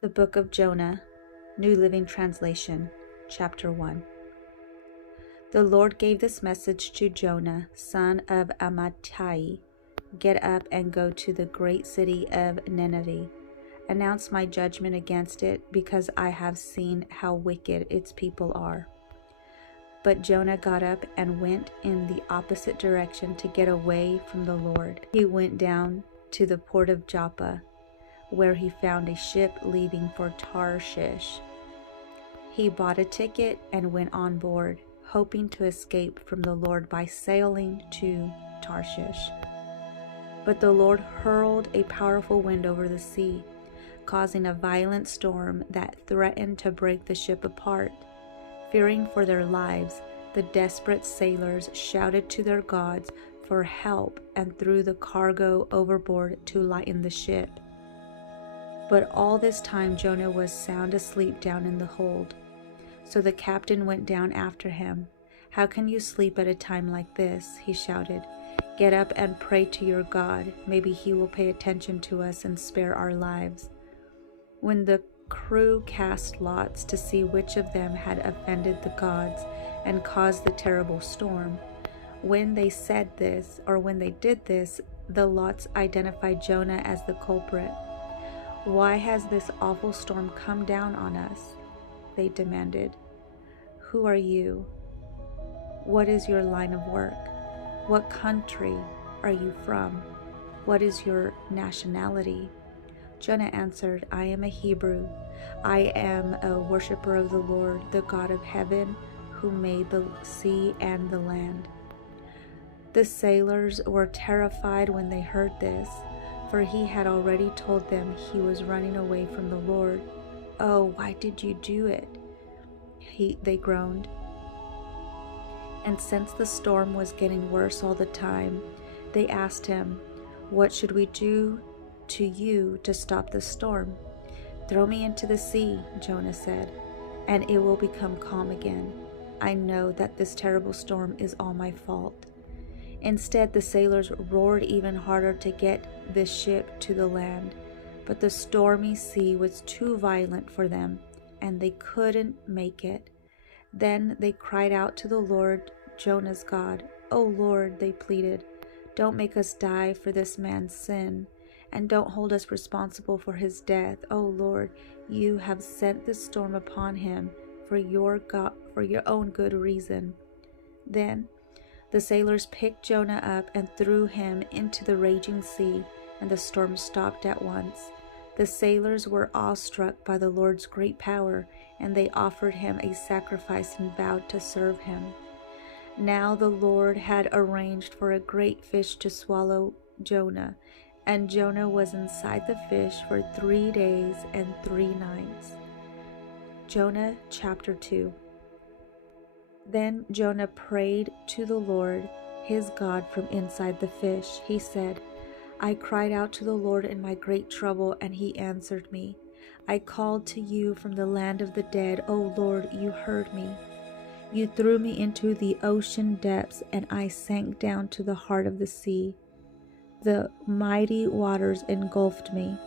The Book of Jonah, New Living Translation, Chapter 1. The Lord gave this message to Jonah, son of Amittai. Get up and go to the great city of Nineveh. Announce my judgment against it, because I have seen how wicked its people are. But Jonah got up and went in the opposite direction to get away from the Lord. He went down to the port of Joppa, where he found a ship leaving for Tarshish. He bought a ticket and went on board, hoping to escape from the Lord by sailing to Tarshish. But the Lord hurled a powerful wind over the sea, causing a violent storm that threatened to break the ship apart. Fearing for their lives, the desperate sailors shouted to their gods for help and threw the cargo overboard to lighten the ship. But all this time Jonah was sound asleep down in the hold. So the captain went down after him. "How can you sleep at a time like this?" he shouted. "Get up and pray to your God. Maybe he will pay attention to us and spare our lives." When the crew cast lots to see which of them had offended the gods and caused the terrible storm, when they did this, the lots identified Jonah as the culprit. "Why has this awful storm come down on us?" they demanded. "Who are you? What is your line of work? What country are you from? What is your nationality?" Jonah answered, "I am a Hebrew. I am a worshiper of the Lord, the God of heaven, who made the sea and the land." The sailors were terrified when they heard this, for he had already told them he was running away from the Lord. "Oh, why did you do it?" They groaned. And since the storm was getting worse all the time, they asked him, "What should we do to you to stop the storm?" "Throw me into the sea," Jonah said, "and it will become calm again. I know that this terrible storm is all my fault." Instead, the sailors roared even harder to get the ship to the land, but the stormy sea was too violent for them, and they couldn't make it. Then they cried out to the Lord, Jonah's God. "Oh Lord," they pleaded, "don't make us die for this man's sin, and don't hold us responsible for his death. Oh Lord, you have sent this storm upon him for your own good reason." Then the sailors picked Jonah up and threw him into the raging sea, and the storm stopped at once. The sailors were awestruck by the Lord's great power, and they offered him a sacrifice and vowed to serve him. Now the Lord had arranged for a great fish to swallow Jonah, and Jonah was inside the fish for 3 days and 3 nights. Jonah chapter 2. Then Jonah prayed to the Lord, his God, from inside the fish. He said, "I cried out to the Lord in my great trouble, and he answered me. I called to you from the land of the dead. O Lord, you heard me. You threw me into the ocean depths, and I sank down to the heart of the sea. The mighty waters engulfed me.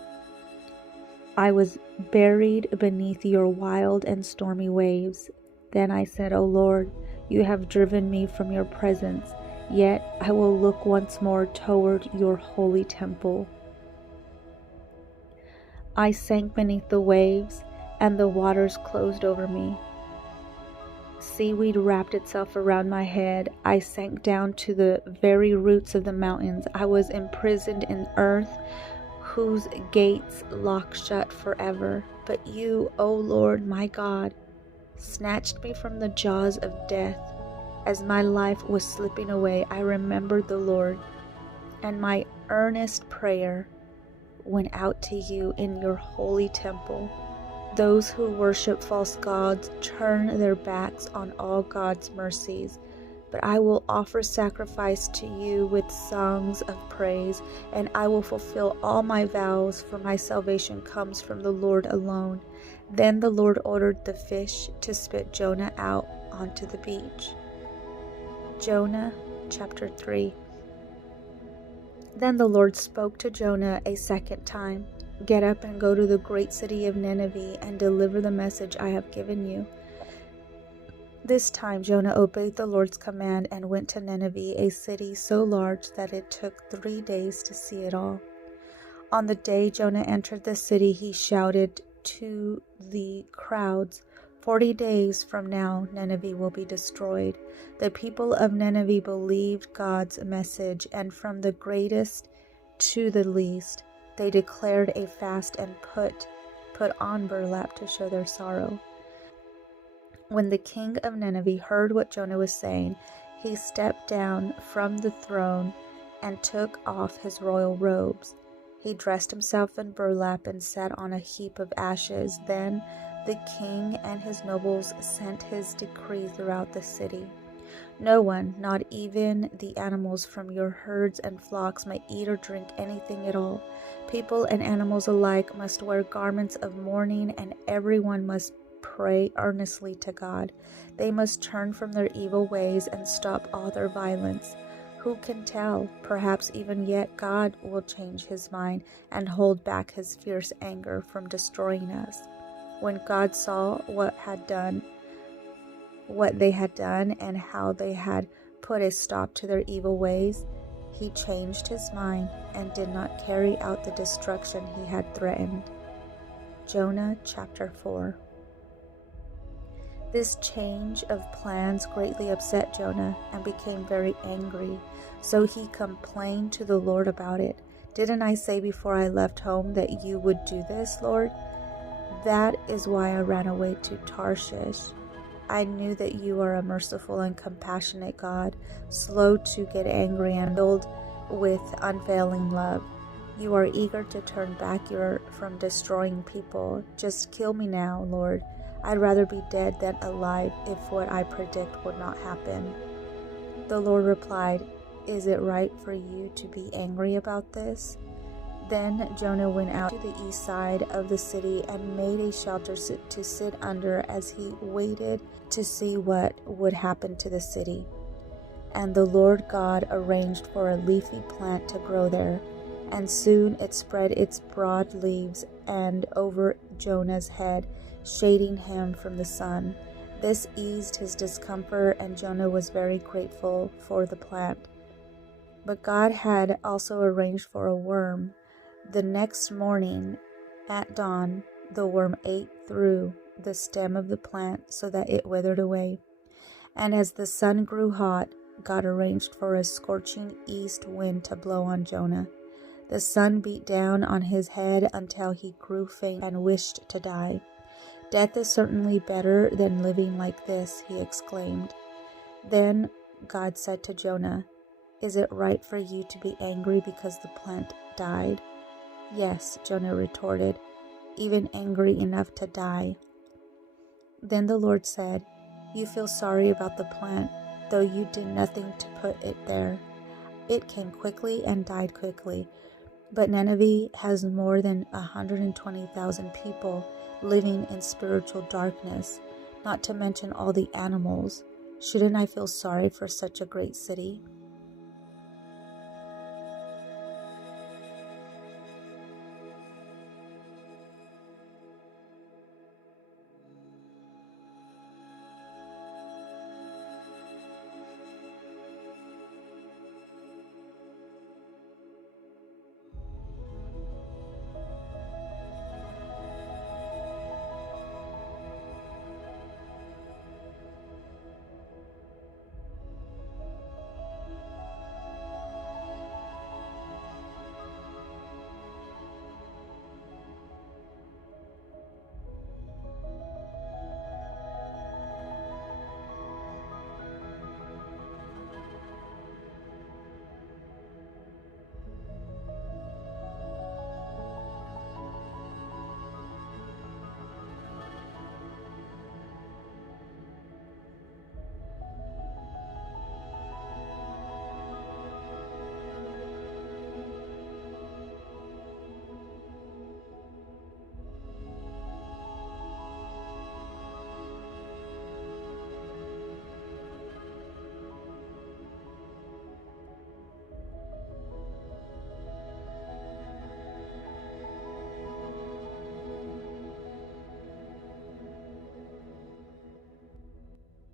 I was buried beneath your wild and stormy waves. Then I said, O Lord, you have driven me from your presence, yet I will look once more toward your holy temple." I sank beneath the waves, and the waters closed over me. Seaweed wrapped itself around my head. I sank down to the very roots of the mountains. I was imprisoned in earth, whose gates lock shut forever. But you, O Lord, my God, snatched me from the jaws of death. As my life was slipping away, I remembered the Lord, and my earnest prayer went out to you in your holy temple. Those who worship false gods turn their backs on all God's mercies, but I will offer sacrifice to you with songs of praise, and I will fulfill all my vows, for my salvation comes from the Lord alone. Then the Lord ordered the fish to spit Jonah out onto the beach. Jonah chapter 3. Then the Lord spoke to Jonah a second time. Get up and go to the great city of Nineveh and deliver the message I have given you." This time Jonah obeyed the Lord's command and went to Nineveh, a city so large that it took 3 days to see it all. On the day Jonah entered the city, he shouted to the crowds, "40 days from now, Nineveh will be destroyed." The people of Nineveh believed God's message, and from the greatest to the least, they declared a fast and put on burlap to show their sorrow. When the king of Nineveh heard what Jonah was saying, he stepped down from the throne and took off his royal robes. He dressed himself in burlap and sat on a heap of ashes. Then the king and his nobles sent his decree throughout the city. "No one, not even the animals from your herds and flocks, may eat or drink anything at all. People and animals alike must wear garments of mourning, and everyone must pray earnestly to God. They must turn from their evil ways and stop all their violence. Who can tell? Perhaps even yet God will change his mind and hold back his fierce anger from destroying us." When God saw what they had done and how they had put a stop to their evil ways, he changed his mind and did not carry out the destruction he had threatened. Jonah chapter 4. This change of plans greatly upset Jonah and became very angry, so he complained to the Lord about it. "Didn't I say before I left home that you would do this, Lord? That is why I ran away to Tarshish. I knew that you are a merciful and compassionate God, slow to get angry and filled with unfailing love. You are eager to turn back from destroying people. Just kill me now, Lord. I'd rather be dead than alive if what I predict would not happen." The Lord replied, "Is it right for you to be angry about this?" Then Jonah went out to the east side of the city and made a shelter to sit under as he waited to see what would happen to the city. And the Lord God arranged for a leafy plant to grow there, and soon it spread its broad leaves and over Jonah's head, shading him from the sun. This eased his discomfort, and Jonah was very grateful for the plant. But God had also arranged for a worm. The next morning at dawn, the worm ate through the stem of the plant so that it withered away. And as the sun grew hot, God arranged for a scorching east wind to blow on Jonah. The sun beat down on his head until he grew faint and wished to die. "Death is certainly better than living like this," he exclaimed. Then God said to Jonah, "Is it right for you to be angry because the plant died?" "Yes," Jonah retorted, "even angry enough to die." Then the Lord said, "You feel sorry about the plant, though you did nothing to put it there. It came quickly and died quickly. But Nineveh has more than 120,000 people living in spiritual darkness, not to mention all the animals. Shouldn't I feel sorry for such a great city?"